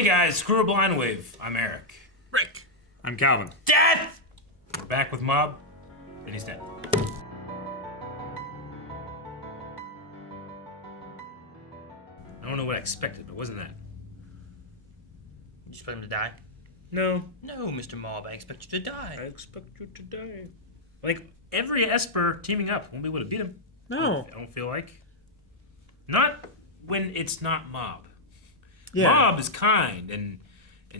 Hey guys, screw a blind wave. I'm Eric. Rick. I'm Calvin. Death! We're back with Mob, and he's dead. I don't know what I expected, but wasn't that? You expect him to die? No. No, Mr. Mob, I expect you to die. I expect you to die. Like, every Esper teaming up won't be able to beat him. No. I don't feel like. Not when it's not Mob. Yeah. Mob is kind and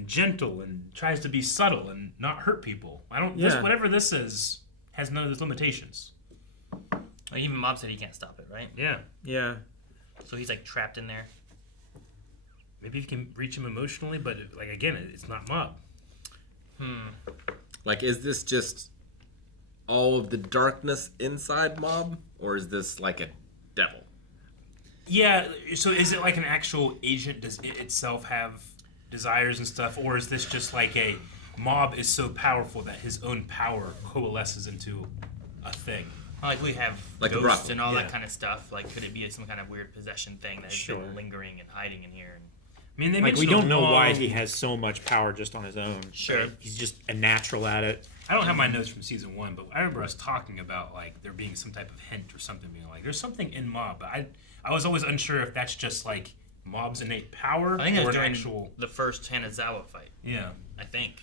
gentle and tries to be subtle and not hurt people. Whatever this is has none of those limitations. Like, even Mob said he can't stop it, right? Yeah. Yeah. So he's like trapped in there. Maybe you can reach him emotionally, but again, it's not Mob. Like, is this just all of the darkness inside Mob, or is this like a devil? Yeah, so is it like an actual agent? Does it itself have desires and stuff? Or is this just like a Mob is so powerful that his own power coalesces into a thing? Like we have Like ghosts a and all yeah. that kind of stuff. Like, could it be some kind of weird possession thing that is still lingering and hiding in here? I mean, they Like, we mentioned don't know long- why he has so much power just on his own. Sure. Right? He's just a natural at it. I don't have my notes from season 1, but I remember us talking about like there being some type of hint or something, being like there's something in Mob. But I was always unsure if that's just like Mob's innate power I think that or was an during actual. the first Hanazawa fight. Yeah. I think.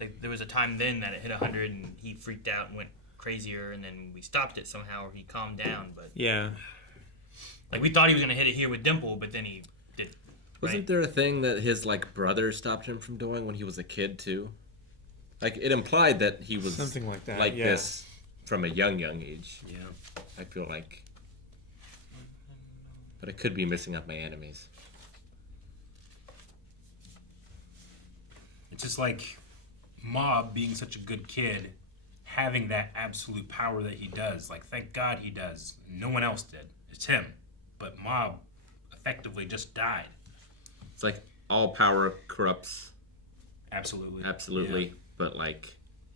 Like, there was a time then that it hit 100 and he freaked out and went crazier, and then we stopped it somehow, or he calmed down. But Yeah. like, we thought he was gonna hit it here with Dimple, but then he didn't. Wasn't there a thing that his like brother stopped him from doing when he was a kid too? Like, it implied that he was Something like that, like yeah. this from a young age. Yeah. I feel like, but it could be missing out my enemies. It's just like Mob being such a good kid, having that absolute power that he does. Like, thank God he does. No one else did. It's him. But Mob effectively just died. It's like all power corrupts Absolutely. absolutely, Yeah. but like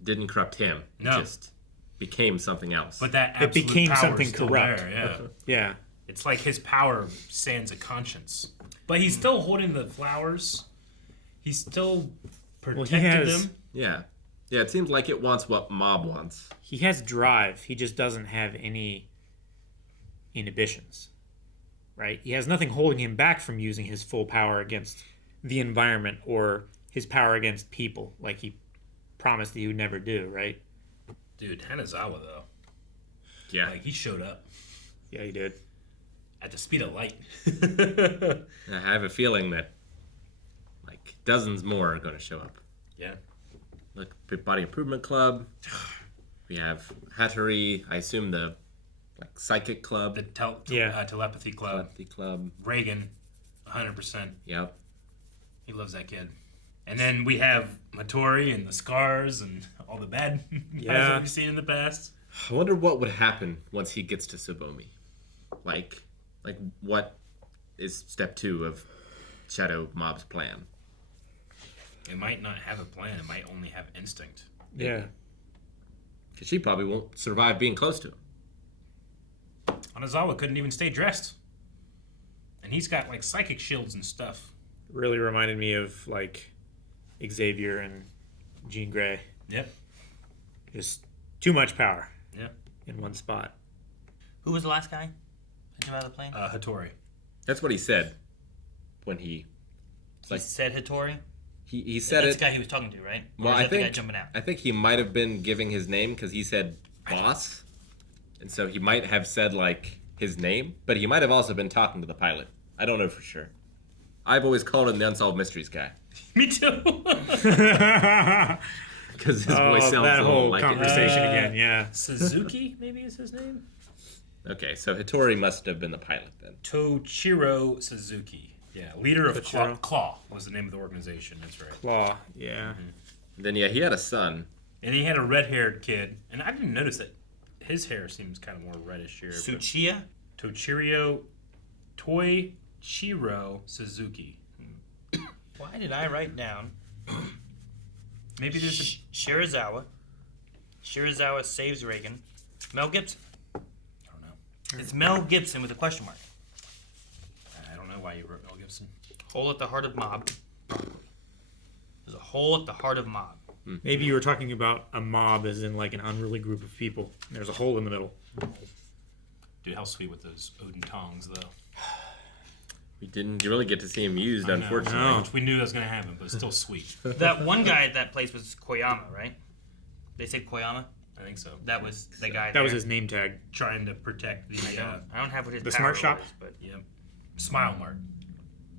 it didn't corrupt him. No. It just became something else. But that It absolute became power something is still corrupt. there, yeah. Yeah. It's like his power sans a conscience. But he's still holding the flowers. He's still protecting has- them. yeah, it seems like it wants what Mob wants. He has drive. He just doesn't have any inhibitions. Right? He has nothing holding him back from using his full power against the environment or his power against people, like he promised that he would never do, right? Dude, Hanazawa, though. Yeah, Like, he showed up Yeah, he did. at the speed of light. I have a feeling that like dozens more are going to show up. Yeah. Look, Body Improvement Club. We have Hattery. I assume the like Psychic Club, The Yeah. telepathy club. Telepathy Club. Reagan, 100%. Yep. He loves that kid. And then we have Matori and the scars and all the bad guys Yeah. that we've seen in the past. I wonder what would happen once he gets to Tsubomi. Like what is step 2 of Shadow Mob's plan? It might not have a plan. It might only have instinct. Yeah. Because she probably won't survive being close to him. Hanazawa couldn't even stay dressed. And he's got, like, psychic shields and stuff. Really reminded me of, like, Xavier and Jean Grey. Yep. Just too much power Yep. in one spot. Who was the last guy that came out of the plane? Hattori. That's what he said when he He said Hattori. he said That's it. the guy he was talking to, right? Or Well, was I that the guy think jumping out? I think he might have been giving his name because he said boss, and so he might have said like his name, but he might have also been talking to the pilot. I don't know for sure. I've always called him the Unsolved Mysteries guy Me too. because his voice sounds that a little whole like conversation it. again, yeah. Suzuki, maybe is his name? Okay, so Hattori must have been the pilot then. Tochiro Suzuki. Yeah, leader of Tochiro. Claw was the name of the organization. That's right. Claw, yeah. Then yeah, he had a son. And he had a red-haired kid. And I didn't notice that his hair seems kind of more reddish here. but- Tsuchiya? Toichiro Suzuki. Why did I write down Maybe there's Shirazawa? Shirazawa saves Reagan. Mel Gibson. I don't know. It's Mel Gibson with a question mark. I don't know why you wrote Mel Gibson. Hole at the heart of Mob. hole at the heart of Mob. Maybe you were talking about a mob as in like an unruly group of people. There's a hole in the middle. Dude, how sweet with those Odin tongs, though. We didn't really get to see him used, I know. unfortunately. No. Which we knew that was going to happen, but it's still sweet. That one guy at that place was Koyama, right? They said Koyama? I think so. That was the guy That was there. his name tag. Trying to protect the I don't have what his The power smart shop? was, but yeah, Smile Mart.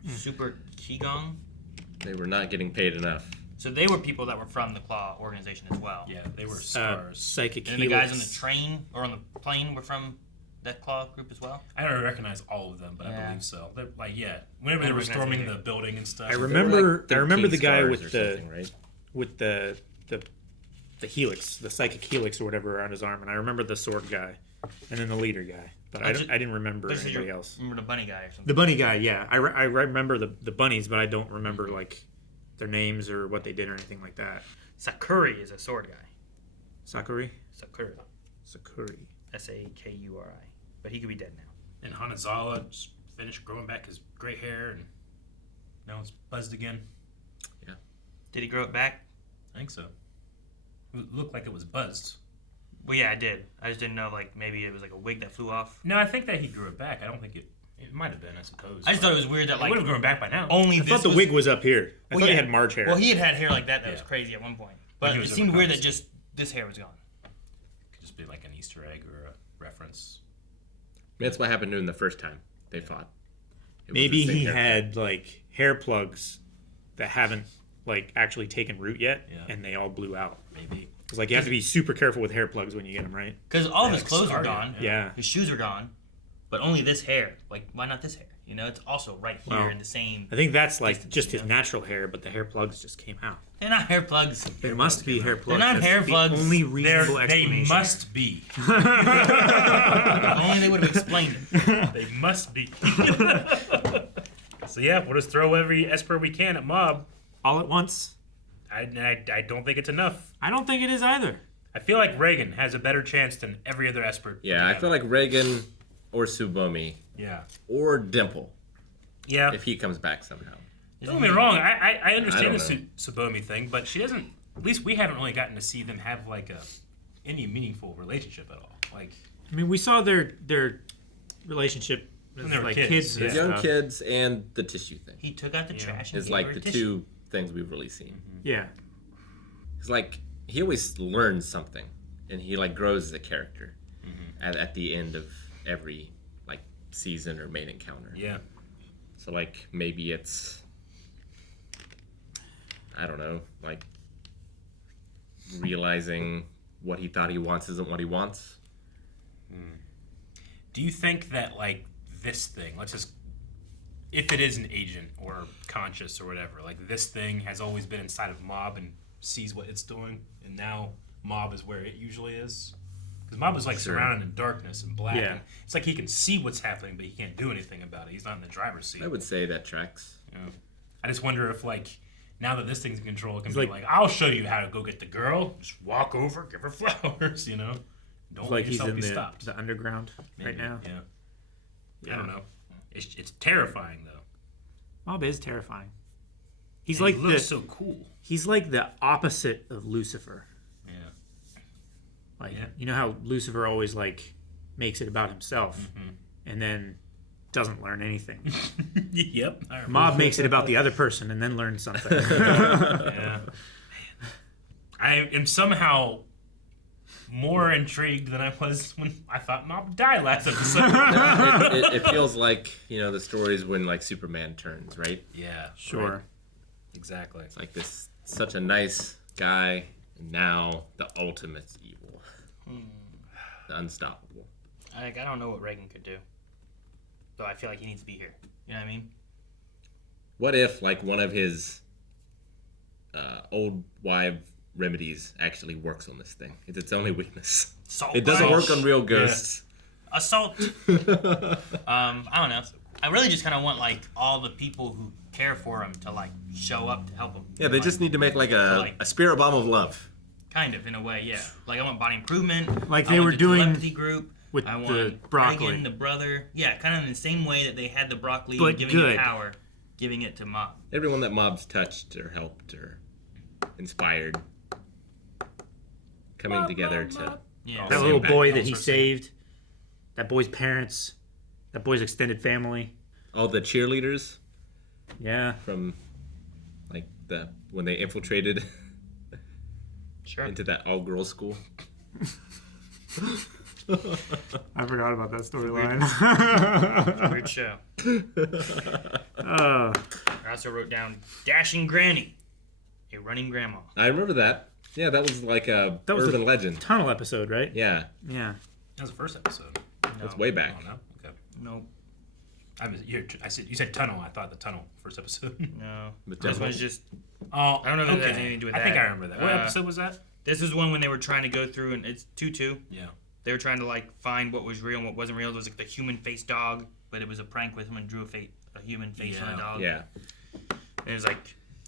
Super Qigong. They were not getting paid enough. So they were people that were from the Claw organization as well. Yeah, they were scars. Psychic And the Helix. guys on the train or on the plane were from that Claw group as well. I don't recognize all of them, but I Yeah. believe so. They're, like, yeah, whenever I they don't were recognize storming either. the building and stuff. I They were remember. like I remember 13 the guy stars with or the something, right? with the helix, the psychic helix or whatever around his arm, and I remember the sword guy, and then the leader guy, but I didn't remember Just anybody else. Remember the bunny guy or something? The bunny guy, yeah, I remember the bunnies, but I don't remember like their names or what they did or anything like that. Sakuri is a sword guy. Sakuri, Sakuri. SAKURI. But he could be dead now. And Hanazawa just finished growing back his gray hair, and now it's buzzed again. Did he grow it back? I think so. It looked like it was buzzed. Well, yeah, I did. I just didn't know, like, maybe it was like a wig that flew off. No, I think that he grew it back. I don't think it might have been, I suppose. I just thought it was weird that, it like, would have grown back by now. only I this thought the was... wig was up here. I Well, thought he yeah. had Marge hair. Well, he had hair like that. That was Yeah. crazy at one point. But he it was seemed weird that overcompensating. just this hair was gone. Could just be like an Easter egg or a reference. That's what happened to him the first time they fought. It was Maybe the same he haircut. had like hair plugs that haven't like actually taken root yet, Yeah. and they all blew out. Maybe. It's like you have to be super careful with hair plugs when you get them, right? Because all of Yeah, his like clothes were scarred, gone. Yeah. His shoes are gone. But only this hair. Like, why not this hair? You know, it's also right here Well, in the same... I think that's like Distance, just his yeah. natural hair, but the hair plugs just came out. They're not hair plugs. There must be hair plugs. not That's hair the plugs. only They reasonable explanation. must be. If only they would have explained it. They must be. So yeah, we'll just throw every Esper we can at Mob. all at once. I don't think it's enough. I don't think it is either. I feel like Reagan has a better chance than every other Esper. Yeah, I feel like Reagan or Tsubomi Yeah. or Dimple Yeah. if he comes back somehow. Don't get me wrong. I understand I the don't Tsubomi thing, but she doesn't. At least we haven't really gotten to see them have like any meaningful relationship at all. Like I mean, we saw their relationship When as they were like kids, kids, yeah. and Young stuff. kids and the tissue thing He took out the trash and is gave like her the a tissue. two things we've really seen. Yeah, It's like he always learns something, and he like grows as a character at the end of every like season or main encounter. yeah. So like maybe it's I don't know, like realizing what he thought he wants isn't what he wants. Do you think that like this thing, let's just, if it is an agent or conscious or whatever, like this thing has always been inside of Mob and sees what it's doing, and now Mob is where it usually is? Because Mob is like Sure. surrounded in darkness and black. Yeah. And it's like he can see what's happening, but he can't do anything about it. He's not in the driver's seat. I would say that tracks. Yeah. I just wonder if like now that this thing's in control, it can It's be like- like, I'll show you how to go get the girl. Just walk over, give her flowers. You know, don't it's let like he's yourself in be the, stopped. the underground right Maybe, now. Yeah. I don't know. It's terrifying though. Mob is terrifying. He's And like he the looks so cool. he's like the opposite of Lucifer. Yeah. Like Yeah. you know how Lucifer always like makes it about himself, and then doesn't learn anything. Yep. I remember. Mob makes it about the other person and then learns something. Yeah. I am somehow more intrigued than I was when I thought Mob would die last episode. It feels like, you know, the stories when like Superman turns, right? Yeah. Sure. right. Exactly. It's like this such a nice guy, and now the ultimate evil. The unstoppable. I don't know what Reagan could do. But I feel like he needs to be here. You know what I mean? What if like one of his old wife remedies actually works on this thing? It's its only weakness. Salt It doesn't brush, work on real ghosts. Assault. I don't know. I really just kind of want like all the people who care for him to like show up to help him. Yeah, they just need to make like a spirit bomb of love. Kind of in a way, yeah. Like I want body improvement. Like I they want were the doing telepathy group. with I the want broccoli. Reagan, the brother. Yeah, kind of in the same way that they had the broccoli But giving good. it power, giving it to Mob. Everyone that Mob's touched or helped or inspired, coming together to. Yeah. That Same little back. boy that he Also saved, that boy's parents, that boy's extended family. All the cheerleaders Yeah. from, when they infiltrated Sure. into that all-girls school. I forgot about that storyline. Weird show. Oh. I also wrote down Dashing Granny, a running grandma. I remember that. Yeah, that was like a That was urban the legend. tunnel episode, right? Yeah, Yeah. That was the first episode. that's way back. Oh, no? Okay. Nope. You said tunnel. I thought the tunnel first episode. No. With This Temple. one's just. Oh, I don't know if it has anything to do with I think that. I remember that. What episode was that? This is one when they were trying to go through, and it's 2-2. Yeah. They were trying to find what was real and what wasn't real. There was the human face dog, but it was a prank with him and drew a human face on a dog. Yeah. And it was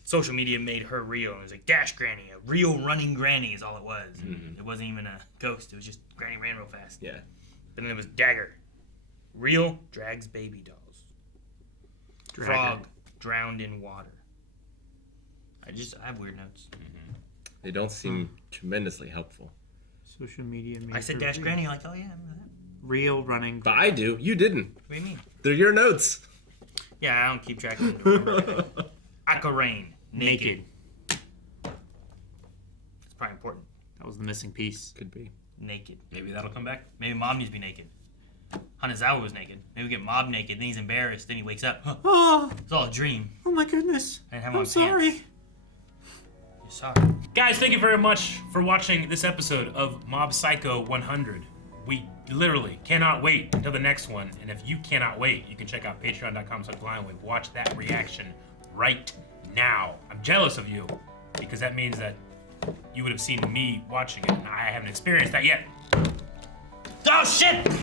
social media made her real. It was Dash Granny, a real running granny is all it was. It wasn't even a ghost. It was just Granny ran real fast. Yeah. But then it was Dagger, real drags baby dolls. Frog drowned in water. I have weird notes. They don't seem tremendously helpful. Social media. I said Dash Granny, oh yeah, I remember that. Real running. But I do. You didn't. What do you mean? They're your notes. Yeah, I don't keep track of it. Akarain, naked. It's probably important. That was the missing piece. Could be. Naked. Maybe that'll come back. Maybe Mob needs to be naked. Hanazawa was naked. Maybe we get Mob naked, then he's embarrassed, then he wakes up. Huh, Oh, it's all a dream. oh my goodness. I didn't have I'm on sorry. pants. You're sorry. Guys, thank you very much for watching this episode of Mob Psycho 100. We literally cannot wait until the next one. And if you cannot wait, you can check out patreon.com/blindwave. Watch that reaction right now. I'm jealous of you because that means that you would have seen me watching it, and I haven't experienced that yet. Oh shit!